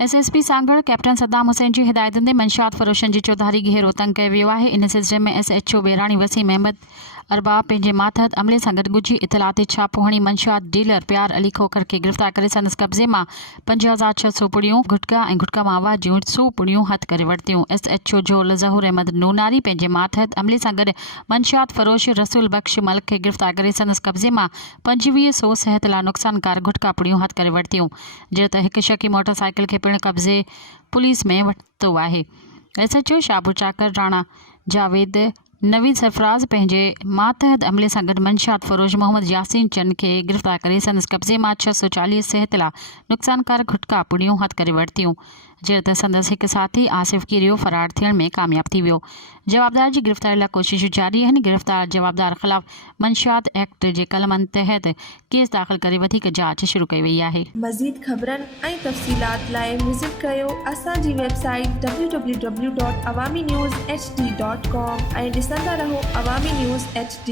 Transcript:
एसएसपी सांगड़ कैप्टन सद्दाम हुसैन जी हिदायतुनि ते मंशियात फ़रोशनि जी चौधारी घेरो तंग कयो वियो आहे। इन सिलसिले में एसएचओ बेराणी वसीम अहमद अरबाब पंहिंजे मातहत अमले सां गॾु ॻुझी इतला ते छापो हणी मंशियात डीलर प्यार अली खोखर खे गिरफ़्तार करे संदसि कब्ज़े मां 5,600 पुड़ियूं गुटका ऐं गुटका मां आवाज़ जूं 100 पुड़ियूं हथ करे वरितियूं। एसएचओ झोल ज़हूर अहमद नूनारी पंहिंजे मातहत अमले सां गॾु मंशियात फ़रोश रसूल बख्श मलिक खे गिरफ़्तार करे संदसि कब्ज़े मां 2500 सिहत लाइ नुक़सानकार गुटका पुड़ियूं हथ करे वरितियूं। जीअं त हिकु शकी मोटरसाइकिल खे पिणु कब्ज़े पुलिस में वरितो आहे। एसएचओ शाबू चाकर राणा जावेद नवीद सरफराज़ पंहिंजे मातहत अमले सां गॾु मंशियात फ़रोश मोहम्मद यासीन चंद खे गिरफ़्तार करे संदसि कब्ज़े मां 640 सिहत लाइ नुक़सानकार गुटका पुड़ियूं हथ करे वरितियूं। जीअं त संदसि हिकु साथी आसिफ़ कीरियो फ़रार थियण में कामयाब थी वियो। जवाबदार जी गिरफ़्तारी लाइ कोशिशूं जारी आहिनि। गिरफ़्तार जवाबदार ख़िलाफ़ मंशियात एक्ट जे कलमनि तहत केस दाख़िल करे वधीक जांच शुरू कई वई आहे। मज़ीद ख़बरनि ऐं तफ़सीलात लाइ विज़िट कयो असांजी वेबसाइट www.awamiNewsHD.com ऐं ॾिसंदा रहो अवामी न्यूज़ HD।